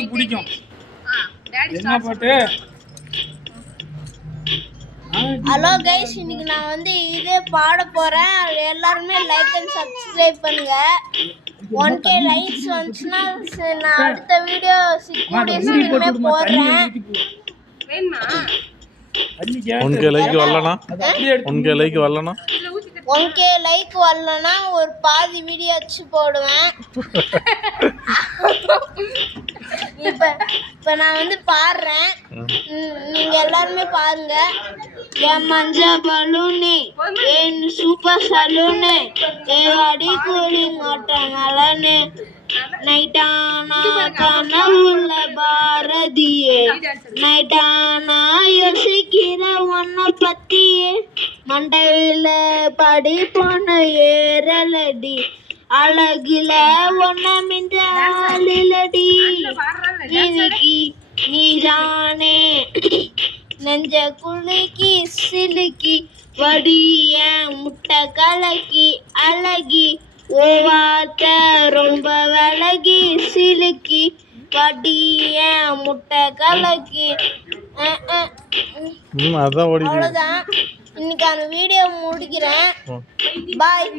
பிடிக்கும். என்ன பாட்டு? ஹலோ கைஸ், இன்னைக்கு நான் வந்து இதே பாட போறேன். எல்லாருமே லைக் அண்ட் சப்ஸ்கிரைப் பண்ணுங்க. 1K லைக்ஸ் வந்துச்சுன்னா நான் அடுத்த வீடியோ கூடிய சீக்கிரமே போடுறேன். 1K லைக் வரலனா 1K லைக் வரலனா 1K லைக் வரலனா ஒரு பாதி வீடியோ வச்சு போடுவேன். இப்ப நான் வந்து பாடுறேன், நீங்க எல்லாருமே பாருங்க. என் மஞ்ச பலூனே, என் சூப்பர் சலூனே, ஏவாடி கூலிங் ஓட்டங்களே, நைட்டானா கனவுள்ள பாரதியே, நைட்டானா யோசிக்கிற ஒன்ன பத்தியே, மண்டையில படி போன ஏறலடி, அழகுல ஒன்ன மிஞ்சாலடி, இன்னைக்கு நீதானே நெஞ்ச குலுக்கி சிலுக்கி வடிய முட்டை கலக்கி அழகி, ஓ வார்த்தை ரொம்ப விலகி சிலுக்கி வடிய முட்டை கலக்கி. அவ்வளோதான், இன்னைக்கான வீடியோ முடிக்கிறேன். பாய்.